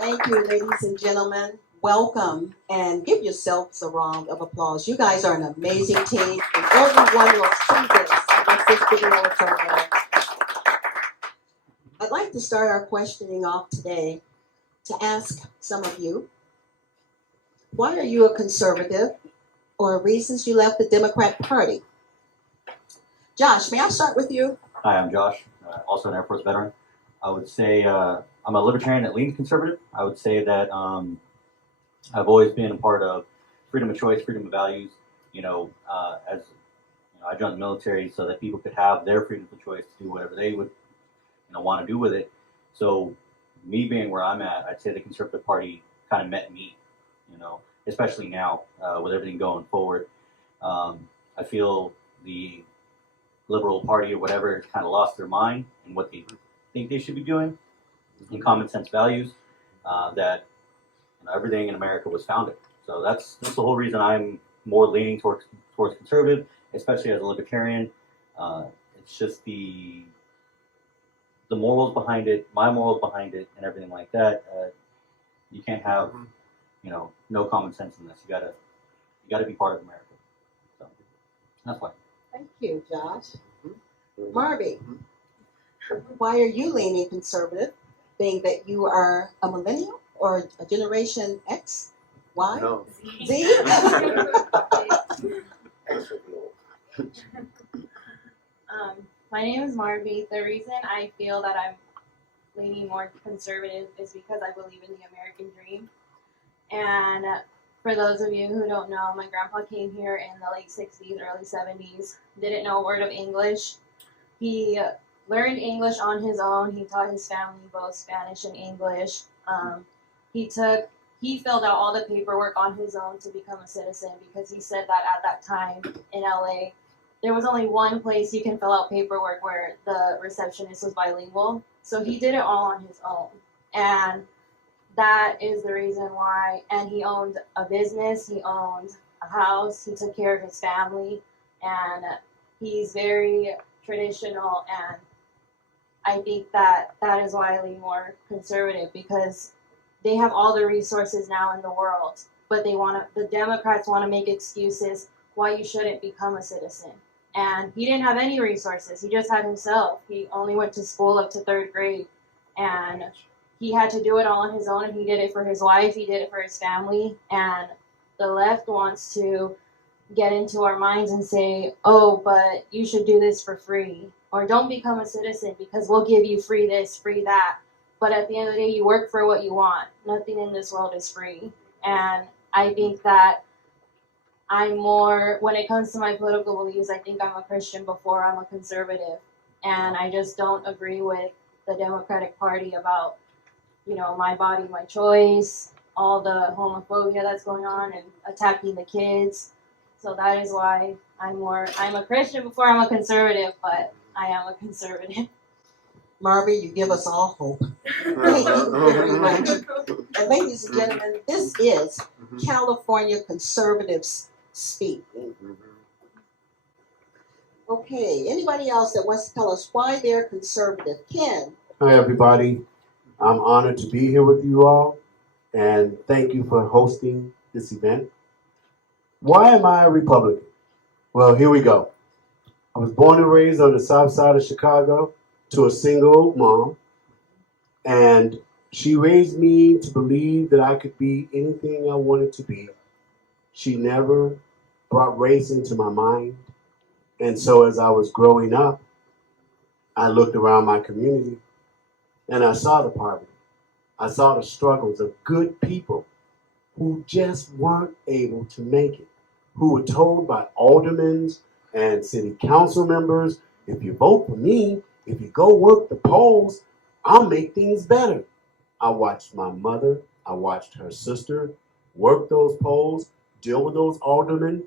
Thank you, ladies and gentlemen. Welcome, and give yourselves a round of applause. You guys are an amazing team, and everyone will see this once this video is over. I'd like to start our questioning off today to ask some of you, why are you a conservative, or reasons you left the Democrat Party? Josh, may I start with you? Hi, I'm Josh, also an Air Force veteran. I would say I'm a libertarian that leans conservative. I would say that I've always been a part of freedom of choice, freedom of values. As I joined the military so that people could have their freedom of choice to do whatever they would want to do with it. So me being where I'm at, I'd say the Conservative Party kind of met me, especially now with everything going forward. I feel the Liberal Party or whatever has kind of lost their mind and what they think they should be doing in common sense values that everything in America was founded. So that's the whole reason I'm more leaning towards conservative, especially as a libertarian. It's just the morals behind it, my morals behind it, and everything like that. You can't have no common sense in this. You gotta be part of America. So that's why. Thank you, Josh. Marby, why are you leaning conservative, being that you are a millennial or a Generation X? Y? No. Z? My name is Marby. The reason I feel that I'm leaning more conservative is because I believe in the American dream. And for those of you who don't know, my grandpa came here in the late 60s, early 70s, didn't know a word of English. He learned English on his own. He taught his family both Spanish and English. He filled out all the paperwork on his own to become a citizen because he said that at that time in LA, there was only one place you can fill out paperwork where the receptionist was bilingual. So he did it all on his own. And that is the reason why. And he owned a business, he owned a house, he took care of his family, and he's very traditional. And I think that is why I lean more conservative, because they have all the resources now in the world, but the Democrats want to make excuses why you shouldn't become a citizen. And he didn't have any resources. He just had himself. He only went to school up to 3rd grade, and he had to do it all on his own, and he did it for his wife, he did it for his family. And the left wants to get into our minds and say, oh, but you should do this for free, or don't become a citizen because we'll give you free this, free that. But at the end of the day, you work for what you want. Nothing in this world is free. And I think that I'm more, when it comes to my political beliefs, I think I'm a Christian before I'm a conservative. And I just don't agree with the Democratic Party about, my body, my choice, all the homophobia that's going on and attacking the kids. So that is why I'm a Christian before I'm a conservative, but I am a conservative. Marby, you give us all hope. Thank you very much. And ladies and gentlemen, this is California Conservatives Speaking. Okay, anybody else that wants to tell us why they're conservative? Ken. Hi, everybody. I'm honored to be here with you all, and thank you for hosting this event. Why am I a Republican? Well, here we go. I was born and raised on the south side of Chicago to a single mom, and she raised me to believe that I could be anything I wanted to be. She never brought race into my mind, and so as I was growing up, I looked around my community and I saw the poverty. I saw the struggles of good people who just weren't able to make it, who were told by aldermen and city council members, if you vote for me, if you go work the polls, I'll make things better. I watched my mother, I watched her sister work those polls, deal with those aldermen.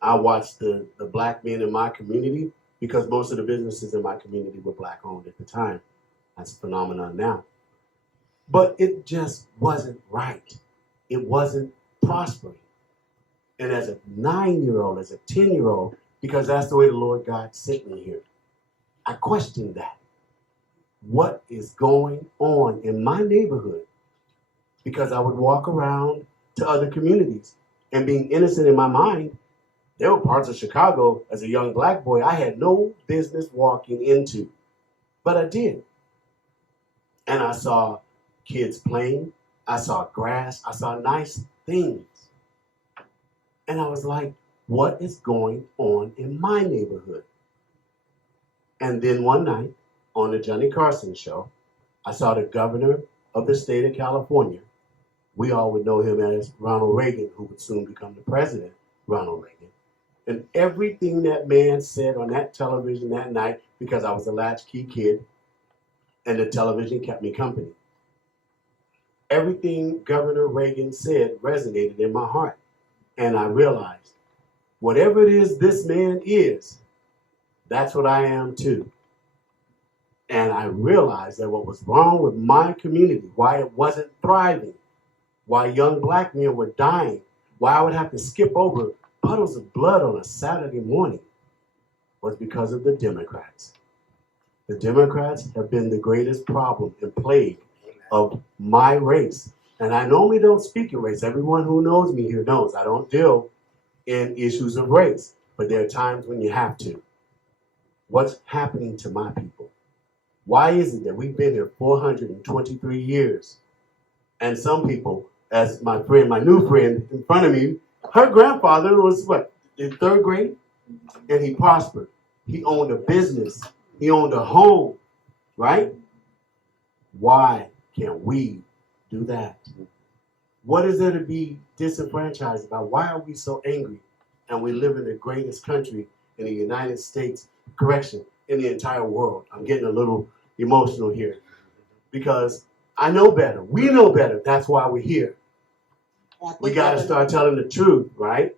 I watched the black men in my community, because most of the businesses in my community were black owned at the time. That's a phenomenon now. But it just wasn't right. It wasn't prospering. And as a 9-year-old, as a 10-year-old, because that's the way the Lord God sent me here, I questioned that. What is going on in my neighborhood because I would walk around to other communities. And being innocent in my mind, there were parts of Chicago as a young black boy I had no business walking into, but I did. And I saw kids playing, I saw grass, I saw nice things. And I was like, what is going on in my neighborhood? And then one night on the Johnny Carson show, I saw the governor of the state of California. We all would know him as Ronald Reagan, who would soon become the president, Ronald Reagan. And everything that man said on that television that night, because I was a latchkey kid and the television kept me company, everything Governor Reagan said resonated in my heart. And I realized, whatever it is this man is, that's what I am too. And I realized that what was wrong with my community, why it wasn't thriving, why young black men were dying, why I would have to skip over puddles of blood on a Saturday morning, was because of the Democrats. The Democrats have been the greatest problem and plague of my race. And I normally don't speak of race. Everyone who knows me here knows I don't deal in issues of race, but there are times when you have to. What's happening to my people? Why is it that we've been here 423 years? And some people, as my friend, my new friend in front of me, her grandfather was what, in third grade? And he prospered. He owned a business. He owned a home, right? Why can't we do that? What is there to be disenfranchised about? Why are we so angry? And we live in the greatest country in the United States, correction, in the entire world. I'm getting a little emotional here because I know better. We know better. That's why we're here. We got to start telling the truth, right?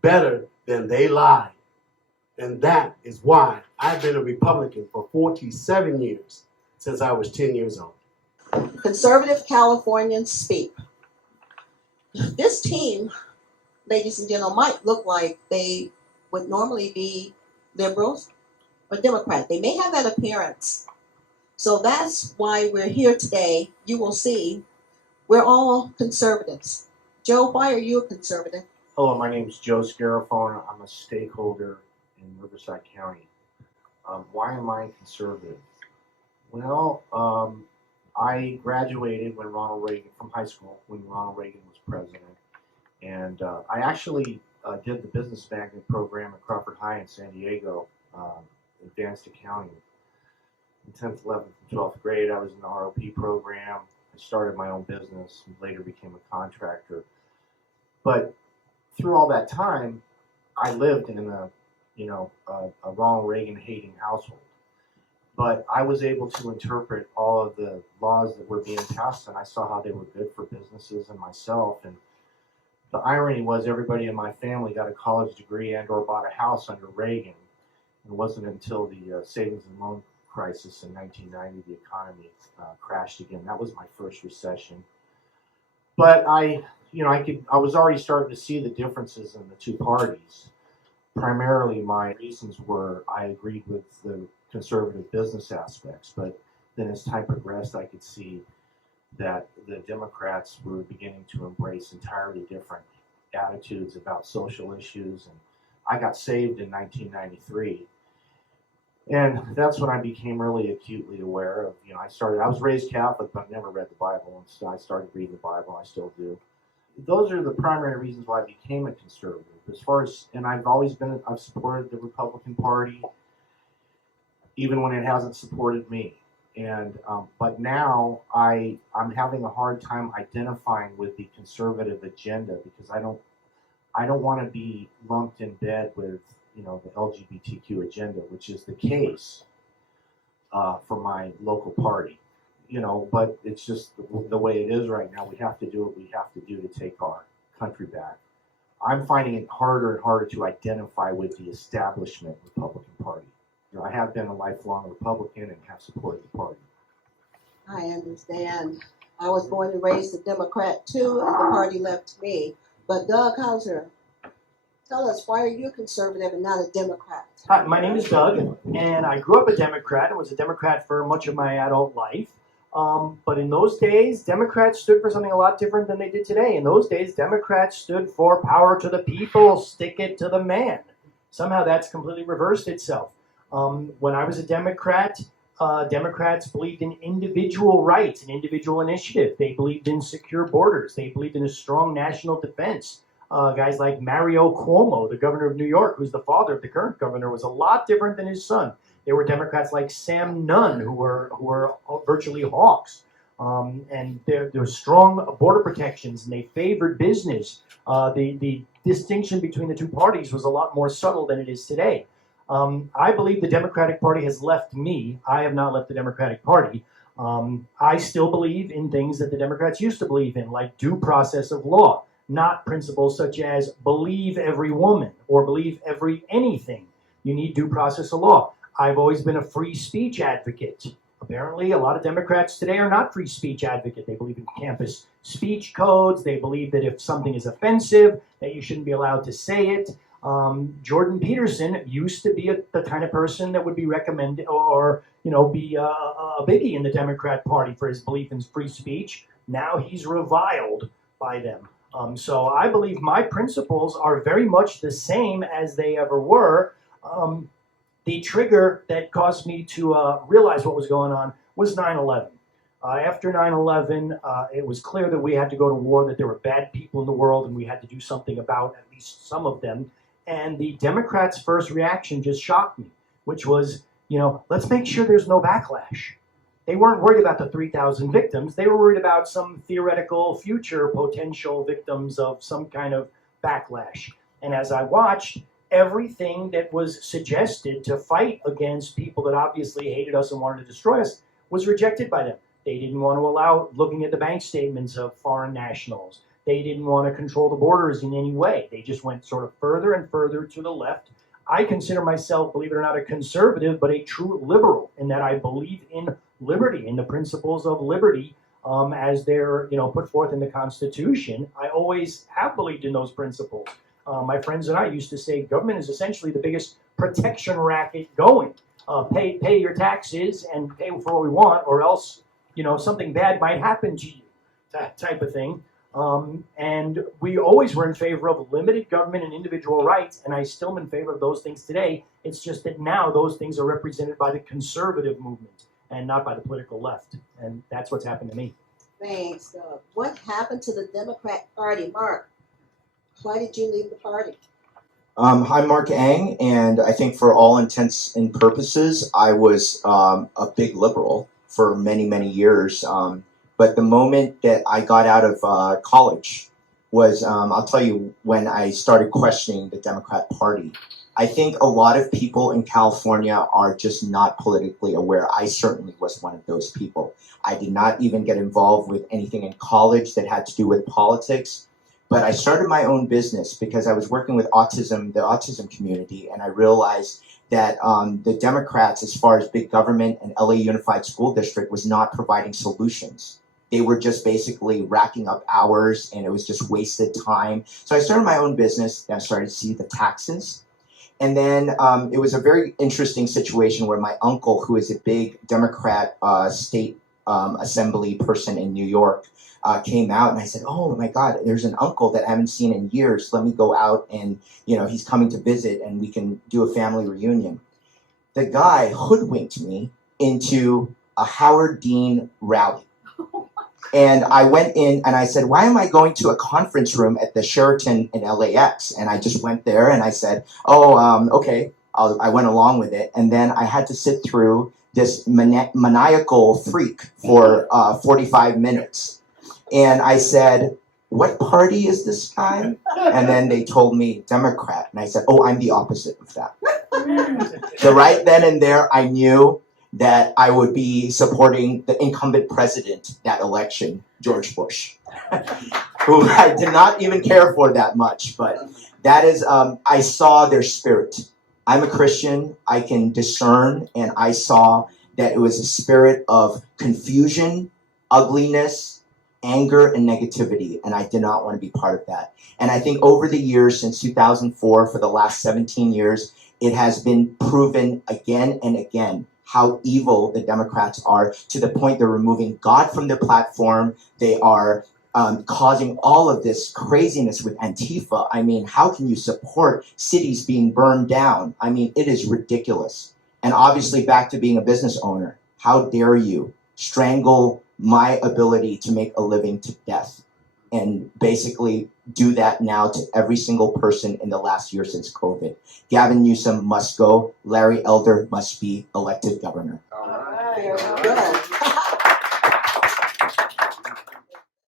Better than they lie. And that is why I've been a Republican for 47 years, since I was 10 years old. Conservative Californians speak. This team, ladies and gentlemen, might look like they would normally be liberals or Democrat. They may have that appearance. So that's why we're here today. You will see we're all conservatives. Joe, why are you a conservative? Hello, my name is Joe Scarafona. I'm a stakeholder in Riverside County. Why am I conservative? Well, I graduated when Ronald Reagan from high school when Ronald Reagan was president, and I actually did the business magnet program at Crawford High in San Diego, advanced accounting. In 10th, 11th, and 12th grade, I was in the ROP program. I started my own business and later became a contractor. But through all that time, I lived in a Ronald Reagan hating household. But I was able to interpret all of the laws that were being passed, and I saw how they were good for businesses and myself. And the irony was everybody in my family got a college degree and or bought a house under Reagan. It wasn't until the savings and loan crisis in 1990 the economy crashed again. That was my first recession. But I was already starting to see the differences in the two parties. Primarily, my reasons were I agreed with the conservative business aspects, but then as time progressed, I could see that the Democrats were beginning to embrace entirely different attitudes about social issues. And I got saved in 1993. And that's when I became really acutely aware of, I was raised Catholic, but never read the Bible. And so I started reading the Bible. I still do. Those are the primary reasons why I became a conservative. And I've supported the Republican Party, even when it hasn't supported me. And but now I'm having a hard time identifying with the conservative agenda because I don't want to be lumped in bed with the LGBTQ agenda, which is the case for my local party. But it's just the way it is right now. We have to do what we have to do to take our country back. I'm finding it harder and harder to identify with the establishment Republican Party. I have been a lifelong Republican and have supported the party. I understand. I was born and raised a Democrat too, and the party left me. But Doug Hauser, tell us, why are you a conservative and not a Democrat? Hi, my name is Doug, and I grew up a Democrat and was a Democrat for much of my adult life. But in those days, Democrats stood for something a lot different than they did today. In those days, Democrats stood for power to the people, stick it to the man. Somehow that's completely reversed itself. When I was a Democrat, Democrats believed in individual rights and individual initiative. They believed in secure borders. They believed in a strong national defense. Guys like Mario Cuomo, the governor of New York, who's the father of the current governor, was a lot different than his son. There were Democrats like Sam Nunn who were virtually hawks. And there were strong border protections, and they favored business. The distinction between the two parties was a lot more subtle than it is today. I believe the Democratic Party has left me. I have not left the Democratic Party. I still believe in things that the Democrats used to believe in, like due process of law, not principles such as believe every woman or believe every anything. You need due process of law. I've always been a free speech advocate. Apparently, a lot of Democrats today are not free speech advocates. They believe in campus speech codes. They believe that if something is offensive, that you shouldn't be allowed to say it. Jordan Peterson used to be the kind of person that would be recommended or be a biggie in the Democrat Party for his belief in free speech. Now he's reviled by them. So I believe my principles are very much the same as they ever were. The trigger that caused me to realize what was going on was 9/11. After 9/11, it was clear that we had to go to war, that there were bad people in the world, and we had to do something about at least some of them. And the Democrats' first reaction just shocked me, which was, let's make sure there's no backlash. They weren't worried about the 3,000 victims. They were worried about some theoretical future potential victims of some kind of backlash. And as I watched, everything that was suggested to fight against people that obviously hated us and wanted to destroy us was rejected by them. They didn't want to allow looking at the bank statements of foreign nationals. They didn't want to control the borders in any way. They just went sort of further and further to the left. I consider myself, believe it or not, a conservative, but a true liberal in that I believe in liberty, in the principles of liberty as they're put forth in the Constitution. I always have believed in those principles. My friends and I used to say government is essentially the biggest protection racket going. Pay your taxes and pay for what we want, or else something bad might happen to you, that type of thing. And we always were in favor of limited government and individual rights, and I still am in favor of those things today. It's just that now those things are represented by the conservative movement and not by the political left, and that's what's happened to me. Thanks. What happened to the Democrat Party, Mark? Why did you leave the party? I'm Mark Ang, and I think for all intents and purposes, I was a big liberal for many, many years. But the moment that I got out of college was, I'll tell you, when I started questioning the Democrat Party. I think a lot of people in California are just not politically aware. I certainly was one of those people. I did not even get involved with anything in college that had to do with politics. But I started my own business because I was working with the autism community, and I realized that the Democrats, as far as big government and LA Unified School District, was not providing solutions. They were just basically racking up hours, and it was just wasted time. So I started my own business, and I started to see the taxes. And then it was a very interesting situation where my uncle, who is a big Democrat state assembly person in New York, came out, and I said, oh my God, there's an uncle that I haven't seen in years. Let me go out, and he's coming to visit, and we can do a family reunion. The guy hoodwinked me into a Howard Dean rally. And I went in and I said, why am I going to a conference room at the Sheraton in LAX? And I just went there and I said, okay, I went along with it. And then I had to sit through this maniacal freak for 45 minutes. And I said, what party is this guy? And then they told me Democrat. And I said, oh, I'm the opposite of that. So right then and there, I knew that I would be supporting the incumbent president that election, George Bush, who I did not even care for that much. But that is, I saw their spirit. I'm a Christian. I can discern, and I saw that it was a spirit of confusion, ugliness, anger, and negativity, and I did not want to be part of that. And I think over the years, since 2004, for the last 17 years, it has been proven again and again how evil the Democrats are, to the point they're removing God from their platform. They are causing all of this craziness with Antifa. I mean, how can you support cities being burned down? I mean, it is ridiculous. And obviously, back to being a business owner, how dare you strangle my ability to make a living to death, and basically do that now to every single person in the last year since COVID. Gavin Newsom must go. Larry Elder must be elected governor. Very good.